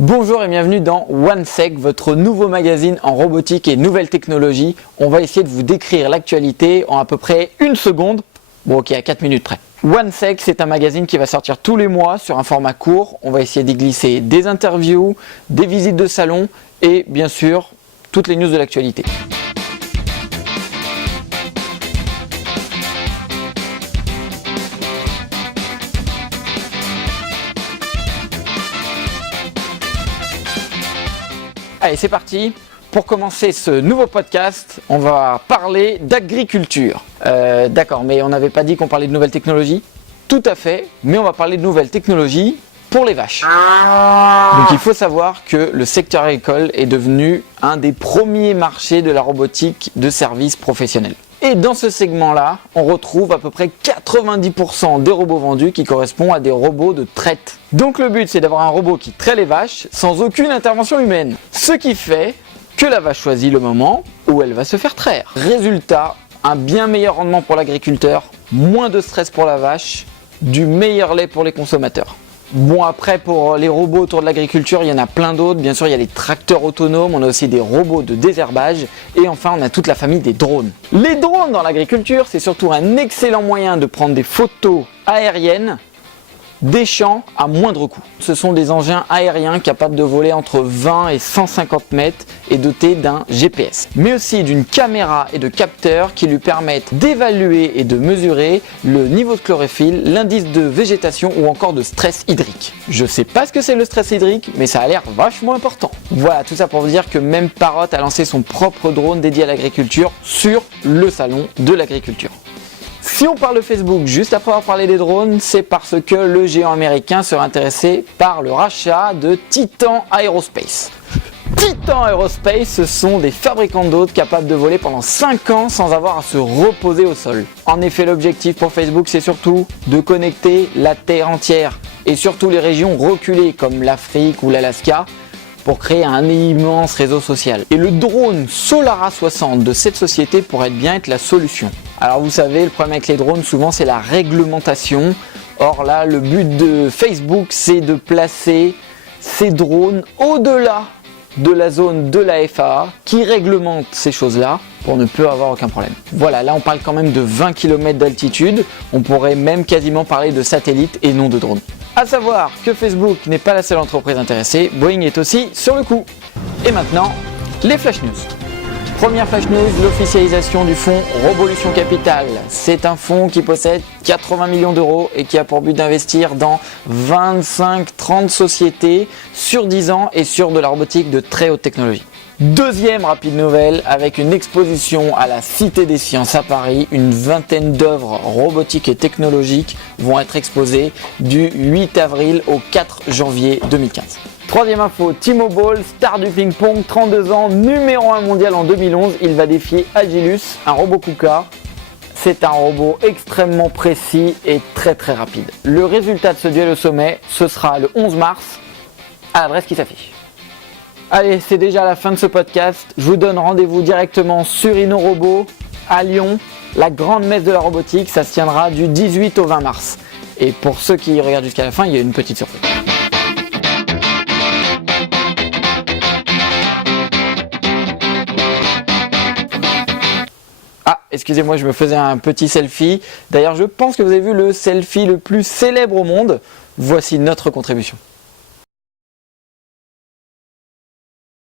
Bonjour et bienvenue dans OneSec, votre nouveau magazine en robotique et nouvelles technologies. On va essayer de vous décrire l'actualité en à peu près une seconde. Bon ok, à 4 minutes près. OneSec, c'est un magazine qui va sortir tous les mois sur un format court. On va essayer d'y glisser des interviews, des visites de salon et bien sûr, toutes les news de l'actualité. Allez, c'est parti. Pour commencer ce nouveau podcast, on va parler d'agriculture. D'accord, mais on n'avait pas dit qu'on parlait de nouvelles technologies? Tout à fait, mais on va parler de nouvelles technologies pour les vaches. Donc il faut savoir que le secteur agricole est devenu un des premiers marchés de la robotique de services professionnels. Et dans ce segment-là, on retrouve à peu près 90% des robots vendus qui correspondent à des robots de traite. Donc le but, c'est d'avoir un robot qui traite les vaches sans aucune intervention humaine. Ce qui fait que la vache choisit le moment où elle va se faire traire. Résultat, un bien meilleur rendement pour l'agriculteur, moins de stress pour la vache, du meilleur lait pour les consommateurs. Bon, après, pour les robots autour de l'agriculture, il y en a plein d'autres. Bien sûr, il y a les tracteurs autonomes, on a aussi des robots de désherbage et enfin, on a toute la famille des drones. Les drones dans l'agriculture, c'est surtout un excellent moyen de prendre des photos aériennes des champs à moindre coût. Ce sont des engins aériens capables de voler entre 20 et 150 mètres et dotés d'un GPS, mais aussi d'une caméra et de capteurs qui lui permettent d'évaluer et de mesurer le niveau de chlorophylle, l'indice de végétation ou encore de stress hydrique. Je sais pas ce que c'est le stress hydrique, mais ça a l'air vachement important. Voilà, tout ça pour vous dire que même Parrot a lancé son propre drone dédié à l'agriculture sur le salon de l'agriculture. Si on parle de Facebook juste après avoir parlé des drones, c'est parce que le géant américain serait intéressé par le rachat de Titan Aerospace. Titan Aerospace, ce sont des fabricants de drones capables de voler pendant 5 ans sans avoir à se reposer au sol. En effet, l'objectif pour Facebook, c'est surtout de connecter la Terre entière et surtout les régions reculées comme l'Afrique ou l'Alaska pour créer un immense réseau social. Et le drone Solara 60 de cette société pourrait bien être la solution. Alors vous savez, le problème avec les drones, souvent c'est la réglementation. Or là, le but de Facebook, c'est de placer ces drones au-delà de la zone de la FAA qui réglemente ces choses-là pour ne plus avoir aucun problème. Voilà, là on parle quand même de 20 km d'altitude. On pourrait même quasiment parler de satellite et non de drone. A savoir que Facebook n'est pas la seule entreprise intéressée, Boeing est aussi sur le coup. Et maintenant, les Flash News. Première Flash News, l'officialisation du fonds Robolution Capital. C'est un fonds qui possède 80 millions d'euros et qui a pour but d'investir dans 25-30 sociétés sur 10 ans et sur de la robotique de très haute technologie. Deuxième rapide nouvelle, avec une exposition à la Cité des Sciences à Paris, une vingtaine d'œuvres robotiques et technologiques vont être exposées du 8 avril au 4 janvier 2015. Troisième info, Timo Boll, star du ping-pong, 32 ans, numéro 1 mondial en 2011, il va défier Agilus, un robot KUKA. C'est un robot extrêmement précis et très rapide. Le résultat de ce duel au sommet, ce sera le 11 mars, à l'adresse qui s'affiche. Allez, c'est déjà la fin de ce podcast. Je vous donne rendez-vous directement sur InnoRobot à Lyon. La grande messe de la robotique, ça se tiendra du 18 au 20 mars. Et pour ceux qui regardent jusqu'à la fin, il y a une petite surprise. Ah, excusez-moi, je me faisais un petit selfie. D'ailleurs, je pense que vous avez vu le selfie le plus célèbre au monde. Voici notre contribution.